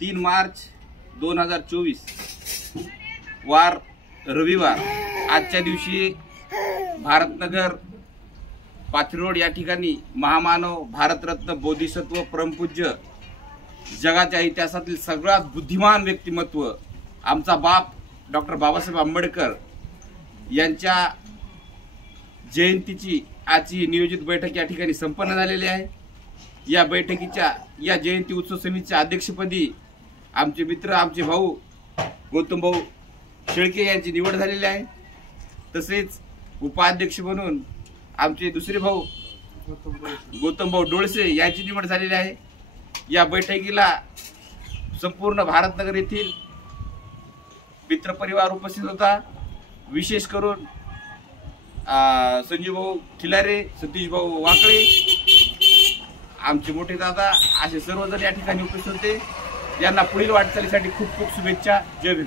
3 मार्च 2024 वार रविवार आजच्या दिवशी भारतनगर पाथरोड या ठिकाणी महामानव भारतरत्न बोधिसत्व परमपूज्य जगाच्या इतिहासातील सगळ्यात बुद्धिमान व्यक्तिमत्व आमचा बाप डॉक्टर बाबासाहेब आंबेडकर यांच्या जयंतीची आजची नियोजित बैठक या ठिकाणी संपन्न झालेली आहे। या बैठकीच्या या जयंती उत्सव समितीच्या अध्यक्षपदी आमचे मित्र आमचे भाऊ गौतम भाऊ शेळके यांची निवड झालेली आहे। तसेच उपाध्यक्ष म्हणून आमचे दुसरे भाऊ गौतम भाऊ डोळसे यांची निवड झालेली आहे। या बैठकीला संपूर्ण भारतनगर येथील मित्रपरिवार उपस्थित होता। विशेष करून संजीव भाऊ खिलारे, सतीश भाऊ वाकळे, आमचे मोठे दादा असे सर्वजण या ठिकाणी उपस्थित होते। यांना पुढील वाटचालीसाठी खूप खूप शुभेच्छा। जय भीम।